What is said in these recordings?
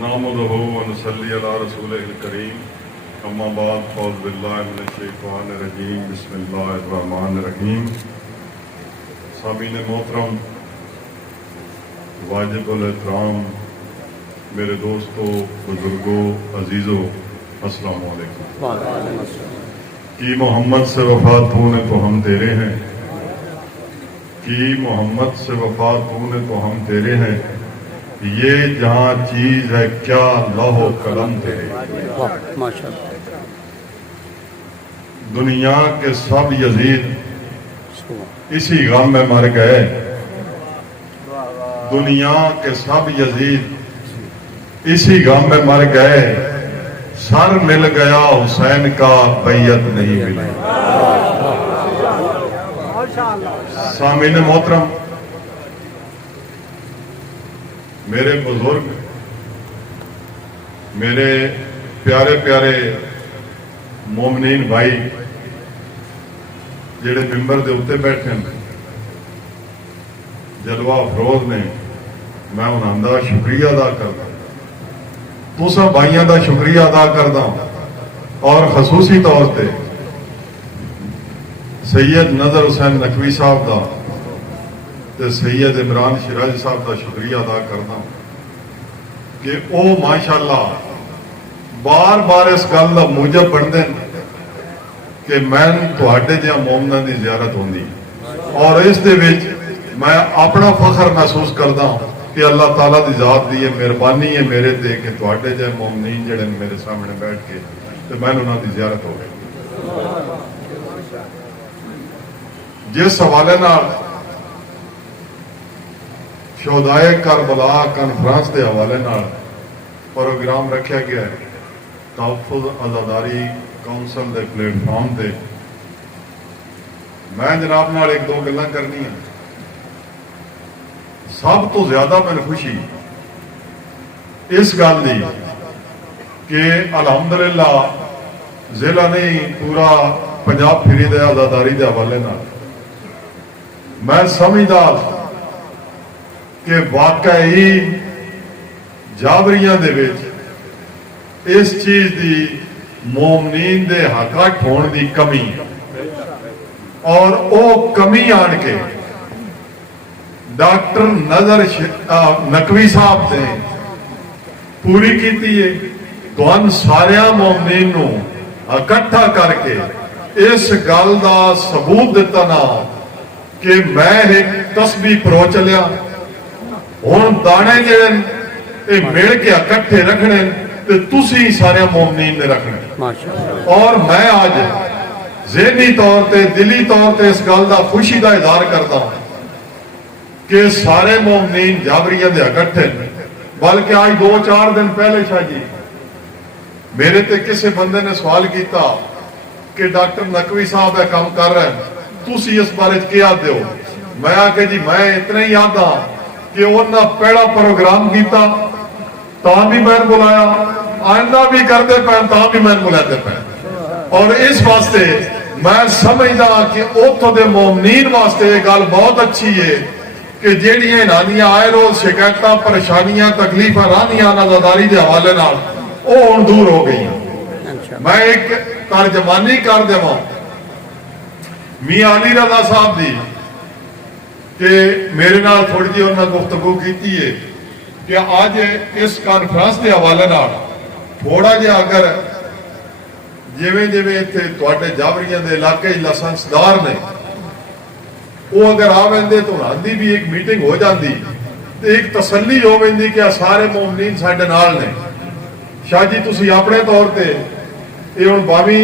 नामुदहु व नसल्ली अला रसूलिल करीम अम्मा बाद फ़ौज़ बिल्लाहि मिनश शैतानिर रजीम बिस्मिल्लाहिर रहमानिर रहीम। सामीन मोहतरम, वाजिबुल एहतराम, मेरे दोस्तों, बुजुर्गों, अजीज़ों, अस्सलाम वालेकुम। कि मोहम्मद से वफा तूने तो हम तेरे हैं, कि मोहम्मद से वफा तूने तो हम तेरे हैं, ये जहाँ चीज है क्या लौह कलम तेरे। माशाअल्लाह। दुनिया के सब यजीद इसी गम में मर गए, दुनिया के सब यजीद इसी गम में मर गए, सर मिल गया हुसैन का बैयत नहीं मिली। सामीन मोहतरम, मेरे बुजुर्ग, मेरे प्यारे प्यारे मोमनीन भाई जेड़े मिंबर के उत्ते बैठे हैं, जलवा अफरोज ने, मैं उन्होंने शुक्रिया अदा करदा, तुसा भाइयों का शुक्रिया अदा करदा और खसूसी तौर पर सैयद नजर हुसैन नकवी साहब का ते सैयद इमरान शिराजी साहब का शुक्रिया अदा करदा कि वह माशाअल्लाह बार बार इस गल का मूजब बनते कि मैं तुहाडे जिहा मोमनां दी ज़ियारत होंदी और इस दे विच मैं अपना फखर महसूस करदा कि अल्लाह ताला दी जात दी मेहरबानी है मेरे ते कि तुहाडे जिहे मोमनीन जिहड़े मेरे सामने बैठ के ते मैं उन्हां दी ज़ियारत हो गई। जिस हवाले नाल शोहदाए करबला कॉन्फ्रेंस के हवाले नाल प्रोग्राम रखा गया है, तहफ़्फ़ुज़ आज़ादारी काउंसिल के प्लेटफॉर्म पे मैं जनाब नाल एक दो गल्लां करनी है। सब तो ज्यादा मैनूं खुशी इस गल की कि अलहमदुलिल्लाह जिला नहीं पूरा पंजाब फिरी दे आज़ादारी के हवाले नाल मैं समझदा कि वाकई जावरियां दे विच इस चीज की मोमनीन दे हकट होने की कमी और वो कमी आन के डॉक्टर नजर नकवी साहब ने पूरी की है। तुहान सारिया मोमनीन नूं इकट्ठा करके इस गल का सबूत दिता ना कि मैं एक तस्बीह परो चलिया, हुण दाने जिहड़े मिल के इकट्ठे रखने ते तुसी सारे मोमनीन ने रखने। और मैं आज ज़हनी तौर पर दिली तौर पर इस गल का खुशी का इजहार करता हूं कि सारे मोमनीन जाबरियां दे इकट्ठे। बल्कि आज 2-4 दिन पहले शाह जी मेरे ते किसी बंदे ने सवाल किया कि डॉक्टर नकवी साहब यह काम कर रहे हैं, तुसी इस बारे क्या दो। मैं आके जी मैं इतना ही याद हाँ कि उन्हें पहला प्रोग्राम किया ता भी मैंने बुलाया, आइंदा भी करते पैन ता भी मैंने बुलाते पैन। और इस वास्ते मैं समझदा कि उतों के मोमनीन वास्ते यह गल बहुत अच्छी है कि जेड़ियां इन्हां आए रोज शिकायत परेशानियां तकलीफा रहियां आज़ादारी के हवाले नाल वो हुण दूर हो गई। मैं एक तर्जमानी कर देवां मियां अली रज़ा साहब दी कि मेरे नाल थोड़ी जी उन्होंने गुफ्तगू की है कि आज इस कॉन्फ्रेंस के हवाले नाल थोड़ा जिहा अगर जिवें जिवें इत्थे तुहाडे जावरियां दे इलाके लाइसेंसदार ने वो अगर आ वेंदे तो उन्हां भी एक मीटिंग हो जाती तो एक तसल्ली हो वेंदी कि सारे मोमनीन साडे नाल ने। शाह जी तुसीं अपने तौर पर ये हुण भावी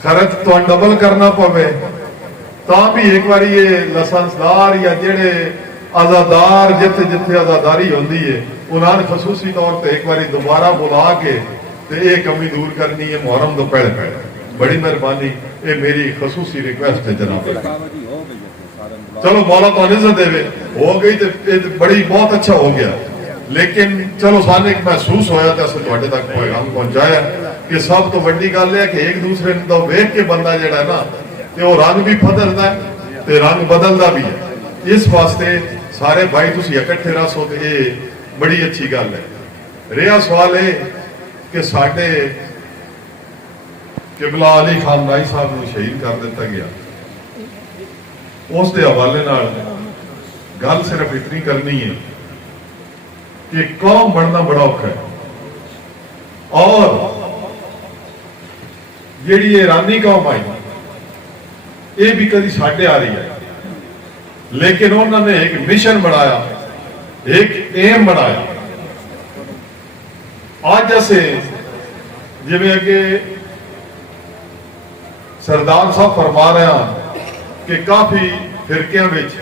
खर्च तो डबल करना पवे ता भी एक बार ये लाइसेंसदार या जेड़े आज़ादार जिथे जिथे आज़ादारी होंदी है उन्होंने खसूसी तौर पर एक बार दोबारा बुला के ये कमी दूर करनी है मुहर्रम तो पहले पहले। बड़ी मेहरबानी, ये मेरी खसूसी रिक्वेस्ट है जनाब। चलो मौला तो इज्जत देवे, हो गई तो बड़ी बहुत अच्छा हो गया, लेकिन चलो सानू एक महसूस होया तो असं तुहाडे तक पैगाम पहुंचाया कि सब तो वड्डी गल है कि एक दूसरे को वेख के बंदा जिहड़ा है ना ते वो रंग भी बदलता है ते रंग बदलता भी है। इस वास्ते सारे भाई तुसीं इकट्ठे रहो तो ये बड़ी अच्छी गल है। ਰਿਹਾ ਸਵਾਲ ਇਹ ਕਿ ਸਾਡੇ ਕਿਬਲਾ ਅਲੀ ਖਾਨ ਨਾਈ ਸਾਹਿਬ ਨੂੰ ਸ਼ਹੀਦ ਕਰ ਦਿੱਤਾ ਗਿਆ। ਉਸ ਦੇ ਹਵਾਲੇ ਨਾਲ ਗੱਲ ਸਿਰਫ ਇਤਨੀ ਕਰਨੀ ਹੈ ਕਿ ਕੌਮ ਬਣਨਾ ਬੜਾ ਔਖਾ ਹੈ, ਔਰ ਜਿਹੜੀ ईरानी कौम आई ये भी कभी साढ़े आ रही है, लेकिन उन्होंने एक मिशन बनाया, एक एम बनाया। आज जैसे जिवें अगे सरदार साहब फरमा रहे हैं कि काफी फिरकियां विच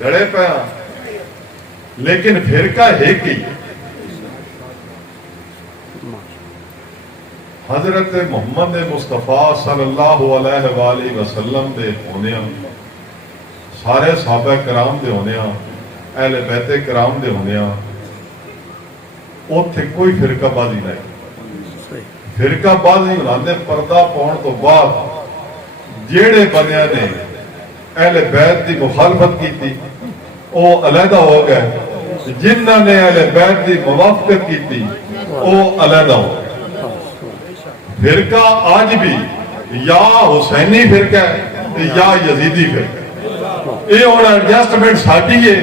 लड़े पे, लेकिन फिरका एक ही हजरत मुहम्मद मुस्तफा सल्लल्लाहु अलैहि वसल्लम दे होने, सारे साहबा कराम दे होने, अहले बैते कराम दे होने, उत्थे कोई फिरकाबाजी नहीं। फिरकाबाजी उन्होंने पर्दा पाने तो बाद जेड़े बंदियां ने अहले बैत की मुखालफत की वो अलहदा हो गए, जिन्हों ने अहले बैत की मुवाफकत की वो अलहदा हो गए। फिरका आज भी या हुसैनी फिरका है या यजीदी फिरका, ये हुण एडजस्टमेंट साडी है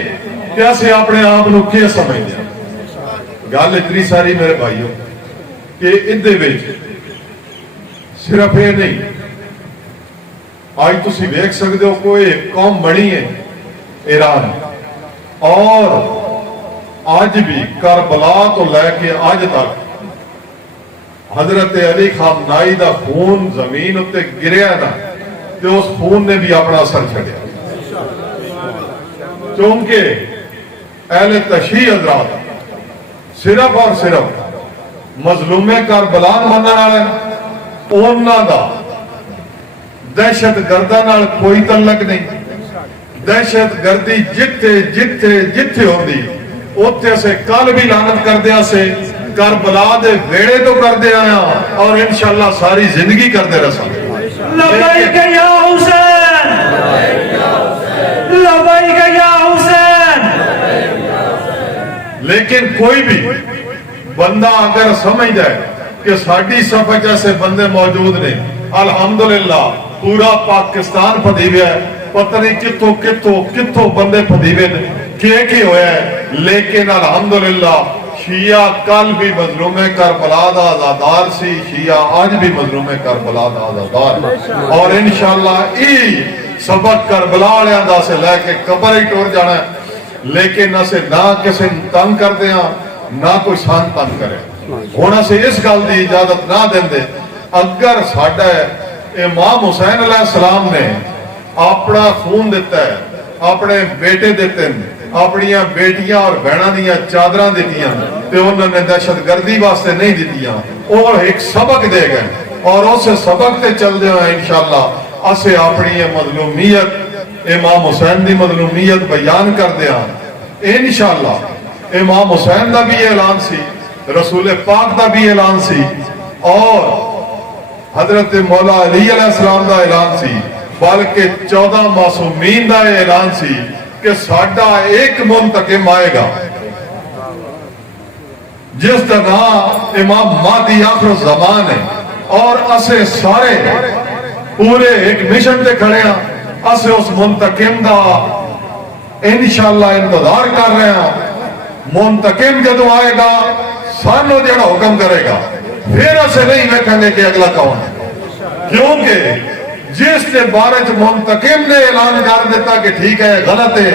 कि असीं अपने आप नूं की समझदे हां। गल इतनी सारी मेरे भाईओ कि इहदे विच सिर्फ ये नहीं, आज तुसीं वेख सकदे हो कोई कौम बनी है ईरान, और आज भी करबला तो लैके अज तक हजरत अली खान नाई का खून जमीन उत्ते गिरिया ना, तो उस खून ने भी अपना असर छड़िया, क्योंकि अहले तशी हजरात सिर्फ और सिर्फ मजलूमे करबला मनने वाले, उन्हां दा दहशत गर्दा नाल कोई तल्लक नहीं। दहशत गर्दी जिथे जिथे जिथे होंदी उत्थे असे कल भी लानत करदे से करबला दे वेड़े तो करते आया, और इंशाअल्लाह सारी जिंदगी करते रहांगे। लब्बैक या हुसैन, लब्बैक या हुसैन। लेकिन कोई भी बंदा अगर समझ जाए कि साडी सफा जैसे बंदे मौजूद ने, अल्हम्दुलिल्लाह पूरा पाकिस्तान फदीवे है, पता नहीं कितों कितों कितों बंदे फदीवे ने के होया है, लेकिन अल्हम्दुलिल्लाह शिया कल भी मजलूमे करबला दा आजादार सी, शिया आज भी मजलूमे करबला दा आजादार, और इंशाअल्लाह ई सबक करबला वालियां दा से लेके कबर ही टुर जाना है। लेकिन असे ना किसी तंग करते हैं ना कोई सान तंग करे। हुण असे इस गल की इजाजत ना देंदे, अगर साडा इमाम हुसैन अलैहिस्सलाम ने अपना खून दिता है, अपने बेटे दिते हैं, अपनिया बेटियां और बहना दियां चादरां दित्तियां, तो उन्होंने दहशतगर्दी वास्ते नहीं दित्तियां, और एक सबक दे गए, और उस सबक से चलते हुए इंशाअल्लाह असे अपनी मजलूमियत, इमाम हुसैन की मजलूमियत बयान करते हैं। इंशाअल्लाह इमाम हुसैन का भी ऐलान सी, रसूल पाक का भी ऐलान सी, और हजरत मौला अली अलैहिस्सलाम का ऐलान सी, बल्कि 14 मासूमीन का ऐलान सी कि साडा एक मुंतकिम आएगा जिसका नाम इमाम महदी आखिर ज़मान है, और असे सारे पूरे एक मिशन पे खड़े हैं। असे उस मुंतकिम का इंशाअल्लाह इंतजार कर रहे हैं। मुंतकिम जदों आएगा सानू जिहड़ा हुक्म करेगा, फिर असे नहीं वेखेंगे कि अगला कौन है, क्योंकि जिसके बारे च मुंतकिम ने ऐलान कर दिता कि ठीक है गलत है,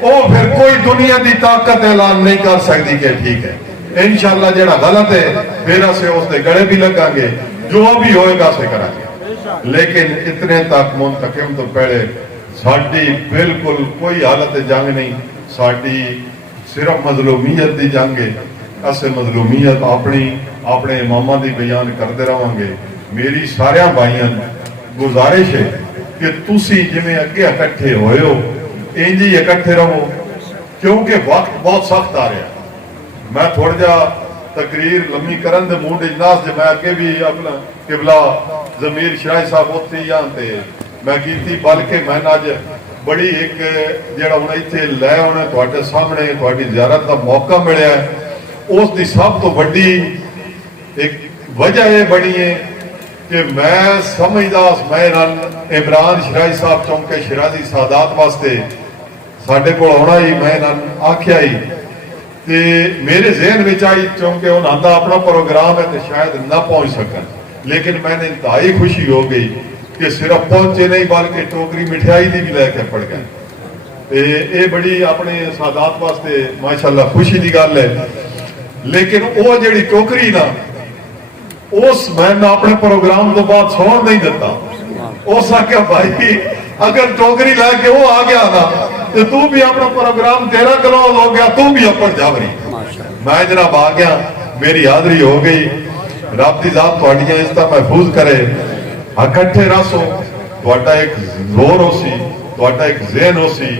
वो फिर कोई दुनिया की ताकत ऐलान नहीं कर सकती कि ठीक है। इंशाअल्लाह जेड़ा गलत है फिर असे उसके गले भी लगांगे, जो भी होएगा असे करांगे। लेकिन इतने तक मुंतकिम तो पहले साडी बिल्कुल कोई हालत जंग नहीं, साडी सिर्फ मजलूमियत की जंग है। असे मजलूमियत अपनी अपने इमामां दी बयान करते रहांगे। मेरी सारिया भाइयों गुजारिश है कि तुसी जिवें अगे इकट्ठे होए हो इंज ही इकट्ठे रहो, क्योंकि वक्त बहुत सख्त आ रहा। मैं थोड़ा जा तकरीर लम्मी करन दे मूड इजलास जे मैं अगे भी अपना किबला जमीर शराई साहब उत्थे ही आते मैं की, बल्कि मैं अज बड़ी एक जिहड़ा हुण इत्थे लै आउणा तुहाडे सामने तुहाडी ज़ियारत का मौका मिलिया है, ਉਸ ਦੀ ਸਭ ਤੋਂ ਵੱਡੀ ਇੱਕ ਵਜ੍ਹਾ ਇਹ ਬਣੀ ਹੈ ਕਿ ਮੈਂ ਸਮਝਦਾ ਮੈਂ ਇਮਰਾਨ ਸ਼ਰਾਈ ਸਾਹਿਬ ਚੌਂਕੇ ਸ਼ਰਾਜ਼ੀ ਸਾਦਾਤ ਵਾਸਤੇ ਸਾਡੇ ਕੋਲ ਆਉਣਾ ਹੀ ਮੈਂ ਇਹਨਾਂ ਨੂੰ ਆਖਿਆ ਹੀ ਤੇ ਮੇਰੇ ਜ਼ਿਹਨ ਵਿੱਚ ਆਈ ਕਿਉਂਕਿ ਉਹਨਾਂ ਦਾ ਆਪਣਾ ਪ੍ਰੋਗਰਾਮ ਹੈ ਤੇ ਸ਼ਾਇਦ ਨਾ ਪਹੁੰਚ ਸਕਣ ਲੇਕਿਨ मैंने इंतहाई खुशी हो गई कि सिर्फ पहुंचे नहीं बल्कि टोकरी मिठाई दी भी लैके पड़ गए ਤੇ ਇਹ ਬੜੀ ਆਪਣੇ ਸਾਦਾਤ ਵਾਸਤੇ ਮਾਸ਼ਾਅੱਲਾ ਖੁਸ਼ੀ ਦੀ ਗੱਲ ਹੈ ਲੇਕਿਨ ਉਹ ਜਿਹੜੀ ਟੋਕਰੀ ਨਾ ਉਸ ਮੈਂ ਆਪਣੇ ਪ੍ਰੋਗਰਾਮ ਤੋਂ ਬਾਅਦ ਸੌਣ ਨਹੀਂ ਦਿੱਤਾ ਉਸ ਆਖਿਆ ਭਾਈ ਅਗਰ ਟੋਕਰੀ ਲੈ ਕੇ ਉਹ ਆ ਗਿਆ ਨਾ ਤੇ ਤੂੰ ਵੀ ਆਪਣਾ ਪ੍ਰੋਗਰਾਮ ਤੇਰਾ ਕਲੋਜ਼ ਹੋ ਗਿਆ ਤੂੰ ਵੀ ਆਪਣ ਜਾਵਰੀ ਮੈਂ ਜਨਾਬ ਆ ਗਿਆ ਮੇਰੀ ਹਾਜ਼ਰੀ ਹੋ ਗਈ ਰੱਬ ਦੀ ਜ਼ਾਤ ਤੁਹਾਡੀਆਂ ਇੱਜ਼ਤਾਂ ਮਹਿਫੂਜ਼ ਕਰੇ ਇਕੱਠੇ ਰਸੋ ਤੁਹਾਡਾ ਇੱਕ ਜ਼ੋਰ ਹੋ ਸੀ ਤੁਹਾਡਾ ਇੱਕ ਜ਼ਿਹਨ ਹੋ ਸੀ